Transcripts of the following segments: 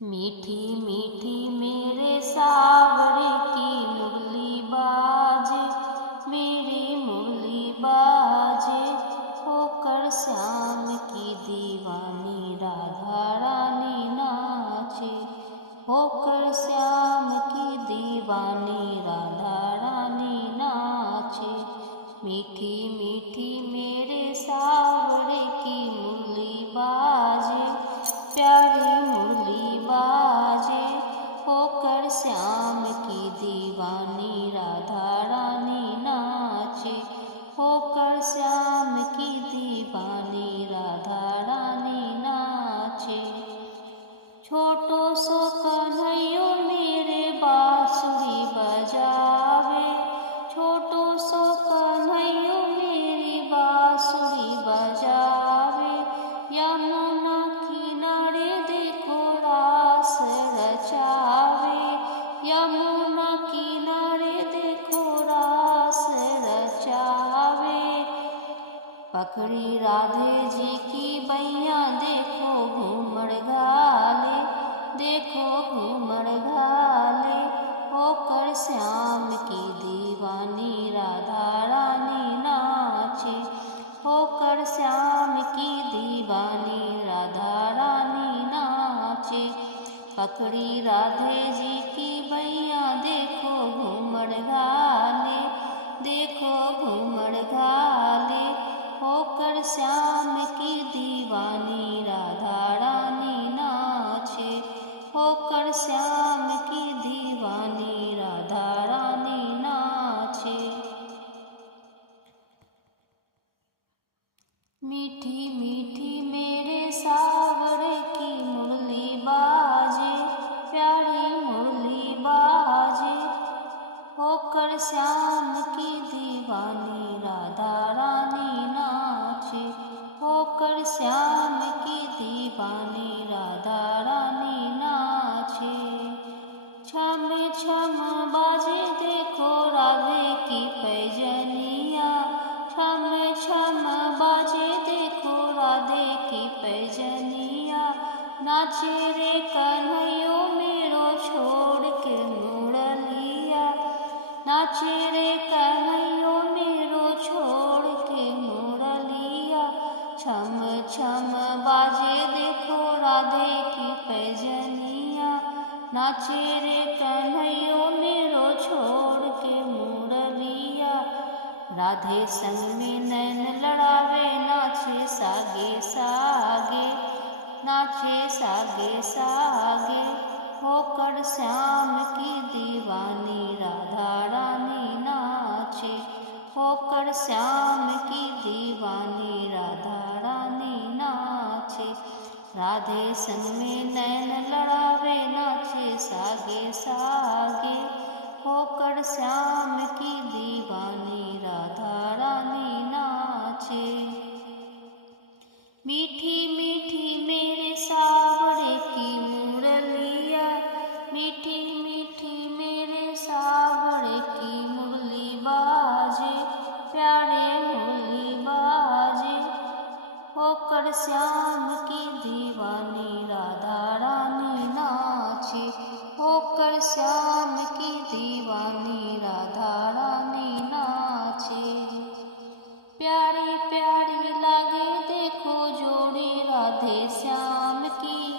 मीठी मीठी मेरे सावरे की मुरली बाजे, मेरी मुरली बाजे, होकर श्याम की दीवानी राधा रानी नाचे, होकर श्याम की दीवानी राधा रानी नाचे। मीठी मीठी मेरे सावरे की मुरली बाजे, प्यारी मुरली बाजे, होकर श्याम की दीवानी राधा रानी नाचे, होकर श्याम की दीवानी राधा रानी नाचे। छोटो सो कन्हैयो मेरे बांसुरी बजावे, छोटो सो कन्हैयो मेरी बांसुरी बजावे, यमुना किनारे देखो रास रचावे, यमुना किनारे देखो रास रचावे। पकड़ी राधे जी की बैया देखो घूमड़ घाले, देखो घूमड़ घाले, होकर श्याम की दीवानी राधा रानी नाचे, होकर श्याम की दीवानी राधा रानी नाचे। पकड़ी राधे जी की बैया देखो घूमड़ घाले, देखो घूमड़ घाले, होकर श्याम की दीवानी राधा रानी नाचे, होकर श्याम की दीवानी राधा रानी नाचे। मीठी मीठी मेरे सावरे की मुरली बाजे, प्यारी मुरली बाजे, होकर श्याम की दीवानी राधा रानी नाचे, होकर श्याम की दीवानी राधा रानी नाचे। छम छम बाजे देखो राधे की पैजनिया, छम छम बाजे देखो राधे की पैजनिया, नाचे रे कन्हैयो मेरो छोड़ के मुरलिया, नाचे रे कन्हैयो मेरो छोड़ के मुरलिया। छम छम बाजे देखो राधे की पैजनिया, नाचे रे कन्हैयो मेरो छोड़ के मुरलिया। राधे संग में नैन लड़ावे, नाचे सागे सागे, नाचे सागे सागे, होकर श्याम की दीवानी राधा रानी नाचे, होकर श्याम की दीवानी राधा रानी नाचे। राधे संग में नैन लड़ावे, नाचे सागे सागे, होकर श्याम की दीवानी राधा रानी नाचे। मीठी मीठी मेरे सावरे की मुरलिया, मीठी मीठी मेरे सावरे की मुरली बाजे, प्यारे मुरली बाजे, होकर श्याम की दीवानी राधा रानी नाचे, होकर श्याम की दीवानी राधा रानी नाचे। प्यारी प्यारी लागे देखो जोड़ी राधे श्याम की,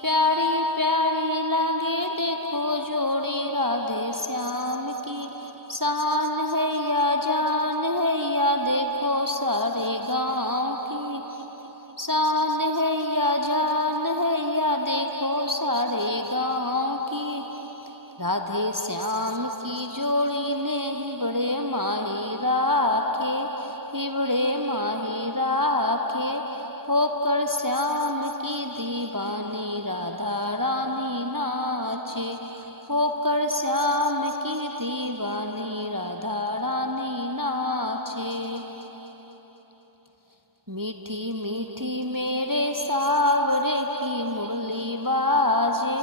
प्यारी प्यारी लागे देखो जोड़ी राधे श्याम की। शान है या जान है या देखो सारे गाँव की, शान है या जान है या देखो सारे गाँव की। राधे श्याम की जोड़ी ने हिबड़े माही राखे, हिबड़े माही राखे, होकर श्याम की दीवानी राधा रानी नाचे, होकर श्याम की दीवानी राधा रानी नाचे। मीठी मीठी मेरे सावरे की मुरली बाजे,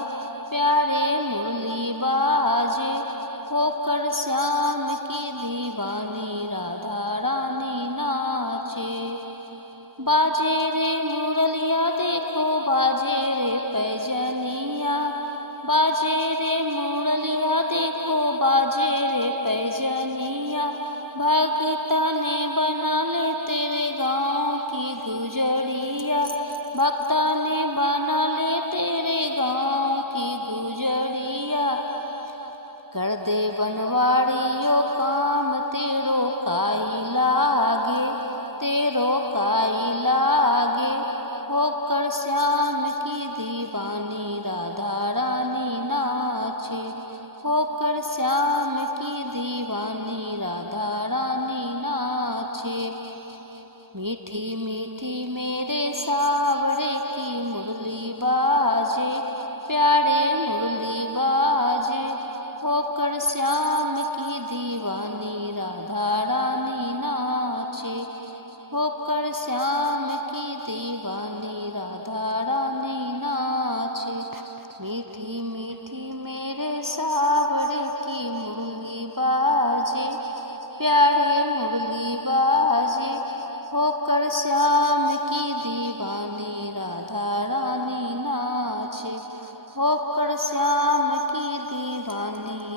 प्यारे मुरली बाजे, होकर श्याम की दीवानी राधा रानी नाचे। बाजे रे मुरलिया देखो बाजे रे पैजनिया, दे बनवाड़ियों काम तेरो काई लागे, तेरो काई लागे। होकर श्याम की दीवानी राधा रानी नाचे, होकर श्याम की दीवानी राधा रानी नाचे। मीठी मीठी मेरे सावरे की मुरली बाजे, प्यारे मुरली बाजे। होकर श्याम की दीवानी राधा रानी नाचे, होकर श्याम की दीवानी राधा रानी नाचे। मीठी मीठी मेरे सावरे की मुरली बाजे, प्यारे मुरली बाजे। होकर श्याम की दीवानी राधा रानी नाचे, होकर श्याम की दीवानी